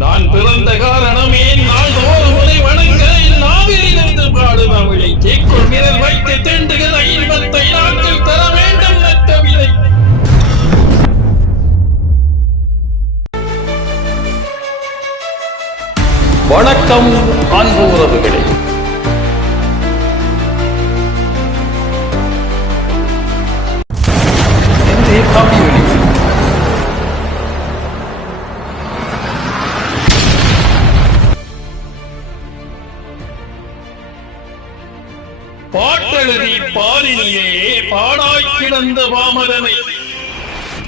நான் பிறந்த காரணமே நாள்தோறும் உனை வணங்க என் நாவிலிருந்து பாடு தமிழை தீக்குள் வீரர் வைத்து திண்டுகிற இன்பத்தை நாட்டில் தர வேண்டும் நற்றவிலை வணக்கம் அன்பு உறவுகளே. பாட்டெழுதி பாலினிலே பாடாய் கிடந்த பாமரனை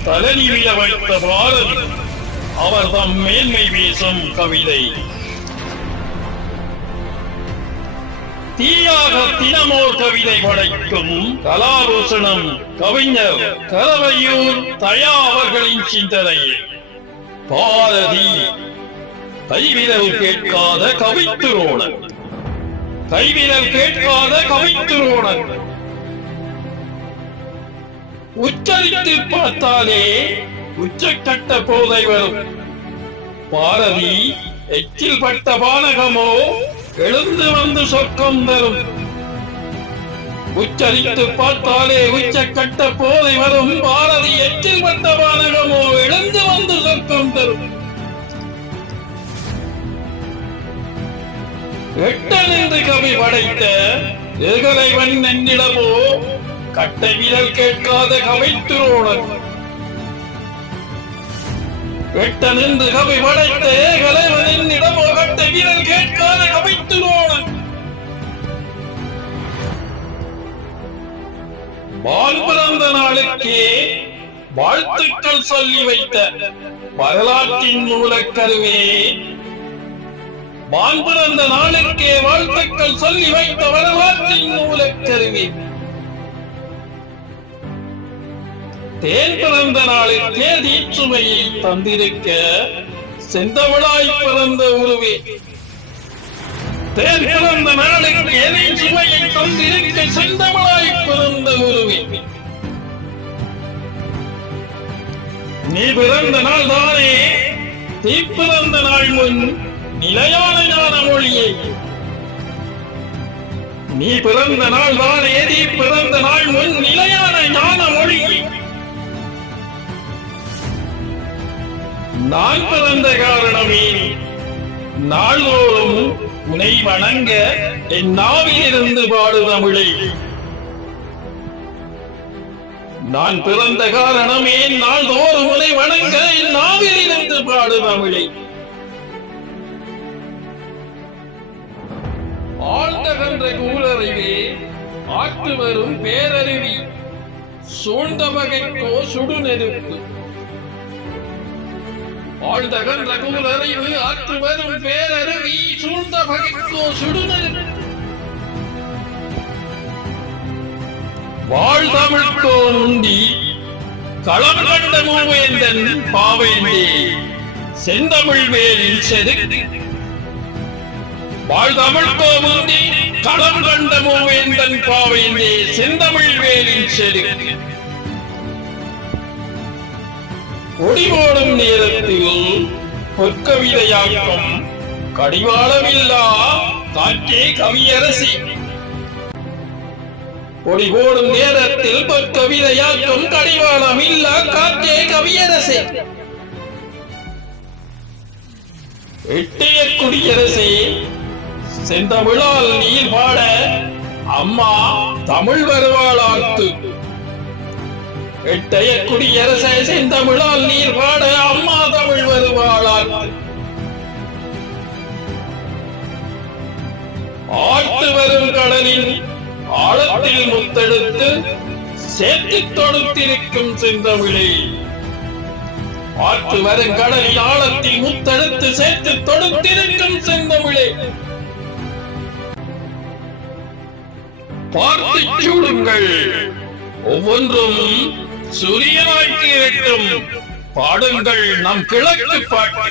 தலனிவில வைத்த பாரதி அவர் தம் மேன்மை வீசும் கவிதை. தீயாக தினமோர் கவிதை படைக்கும் கலாபூஷணம் கவிஞர் கரவையூர் தயா அவர்களின் சிந்தனை பாரதி கைவிரல் கேட்காத கவித்துரோணன். கைவிரல் கேட்காத கவித்துரோணன் உச்சரித்து பார்த்தாலே உச்சக்கட்ட போதை வரும். பாரதி எச்சில் பட்ட பானகமோ எழுந்து வந்து சொர்க்கம் தரும். உச்சரித்து பார்த்தாலே உச்சக்கட்ட போதை வரும். பாரதி எச்சில் பட்ட பானகமோ எழுந்து வந்து சொர்க்கம் தரும். எட்டனின்று கவி படைத்த எகலைவன் என்னிடமோ கட்டை வீரல் கேட்காத கவித்துரோணன் எட்டனின்று கவி படைத்த ஏகலைவன் என்னிடமோ கட்டை வீரல் கேட்காத கவித்துரோணன் பால் பிறந்த நாளுக்கே வாழ்த்துக்கள் சொல்லி வைத்த வரலாற்றின் மூலக்கருவே வாழ்பிறந்த நாளுக்கே வாழ்த்துக்கள் சொல்லி வைத்த வரலாற்றின் மூலக்கருவி தேன் பிறந்த நாளில் தேதி தந்திருக்க செந்தவளாய் பிறந்த உருவே. தேன் பிறந்த நாளுக்கு எதை சுமையை தந்திருக்க செந்தவளாய் பிறந்த உருவே. நீ பிறந்த நாள் தானே தீ பிறந்த நாள் முன் நிலையான ஞான மொழியை. நீ பிறந்த நாள் தான் ஏதி பிறந்த நாள் முன் நிலையான ஞான மொழி. நான் பிறந்த காரணமே நாள்தோறும் உனை வணங்க என் நாவிலிருந்து பாடு தமிழை. நான் பிறந்த காரணமே நாள்தோறும் உனை வணங்க என் நாவிலிருந்து பாடு தமிழை. ஆற்று வரும் பேரருவி சூழ்ந்த வகைக்கோ சுடுநெருப்பு ரகுல் அறிவு ஆற்று வரும் பேரருவி சூழ்ந்த வகைக்கோ சுடுநெருப்பு வாழ்தமிழ்கோ உண்டி களம் கண்ட மூவேந்தன் பாவேந்தே. செந்தமிழ் வேலில் செதுக்கு வாழ்தமிழ் கோமுந்தி களம் கண்ட மூவேந்தன் பாவேந்தே செந்தமிழ் வேலின் செருக்கு ஒடிபோடும் நேரத்தில் பொற்கவிதையாக்கம் கடிவாளமில்லா காற்றே கவியரசி. ஒடிவோடும் நேரத்தில் பொற்கவிதையாக்கம் கடிவாளமில்லா காற்றே கவியரசி. எட்டைய குடியரசே செந்தமிழால் நீர் பாட அம்மா தமிழ் வருவாளாத்து. எட்டைய குடியரசே செந்தமிழால் நீர் பாட அம்மா தமிழ் வருவாளாத்து. ஆட்டு வரும் கடலின் ஆழத்தில் முத்தெடுத்து சேர்த்து தொடுத்திருக்கும் செந்தமிழே. ஆற்று வரும் கடலில் ஆழத்தில் முத்தெடுத்து சேர்த்து தொடுத்திருக்கும் செந்தமிழே. பார்த்து சூடுங்கள் ஒவ்வொன்றும் சூரியனாய்க்கு எட்டும் பாடுங்கள் நம் கிழக்கு பாட்டு.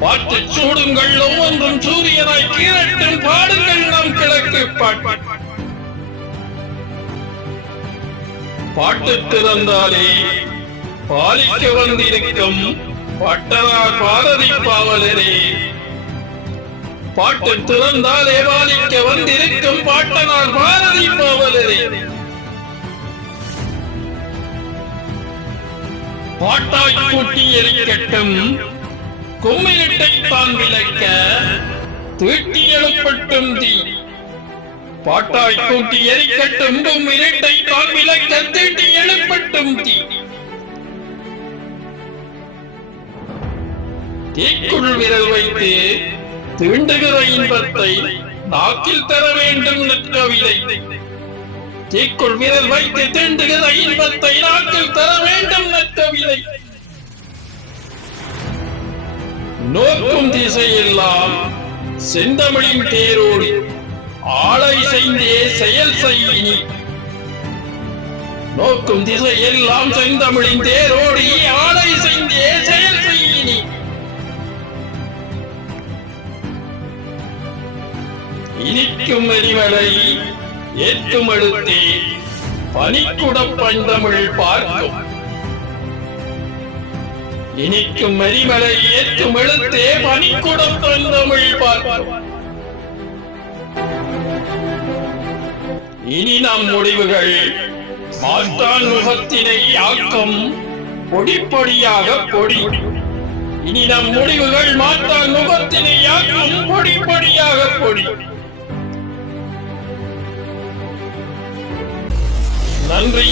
பார்த்து சூடுங்கள் ஒவ்வொன்றும் சூரியனாய் கீழட்டும் பாடுங்கள் நம் கிழக்கு பாட்டு. பாட்டு திறந்தாலே பாலிக்க வந்திருக்கும் பட்டனார் பாரதி பாவலரே. பாட்டு திறந்தால் ஏவாலிக்க வந்திருக்கும் பாட்டனால் பாரதி பாவலரே பாட்டாய் கூட்டி எரிக்கட்டும் கும்மிரட்டை தான் விளக்க தீட்டி எழுப்பட்டும் தீ. பாட்டாய் கூட்டி எரிக்கட்டும் கும்மிரட்டை தான் விளக்க தீட்டி எழுப்பட்டும் தீ. தீக்குள் விரல் வைத்து தீண்டுகிற இன்பத்தை நாக்கில் தர வேண்டும் கவிதை. தீக்குள் விரல் வைத்து தீண்டுகிற இன்பத்தை நாக்கில் தர வேண்டும் கவிதை. நோக்கும் திசையெல்லாம் செந்தமிழின் தேரோடி ஆளை செய்தே செயல் செய்யினி. நோக்கும் திசையெல்லாம் செந்தமிழின் தேரோடி ஆளை செய்தே செயல் செய்யினி. இனிக்கும் எரிமலை ஏற்றும் எழுத்தே பனிக்குடம் பண்டமிழ் பார்க்கும். இனிக்கும் எரிமலை ஏற்றும் எழுத்தே பனிக்குடம் பந்தமிழ் பார்க்கும். இனி நம் முடிவுகள் மாற்றான் முகத்தினை ஆக்கம் பொடிப்பொடியாக பொடி. இனி நம் முடிவுகள் மாற்றான் முகத்தினை ஆக்கம் பொடிப்பொடியாக பொடி. நன்றி.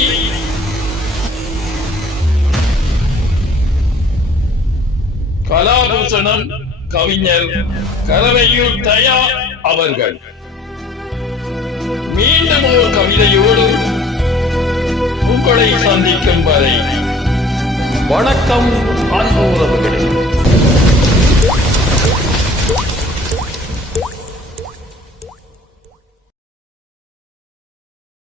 கலாபூஷணம் கவிஞர் கரவையூர் தயா அவர்கள். மீண்டும் ஒரு கவிதையோடு உங்களை சந்திக்கும் வரை வணக்கம் அன்பு உறவுகளே.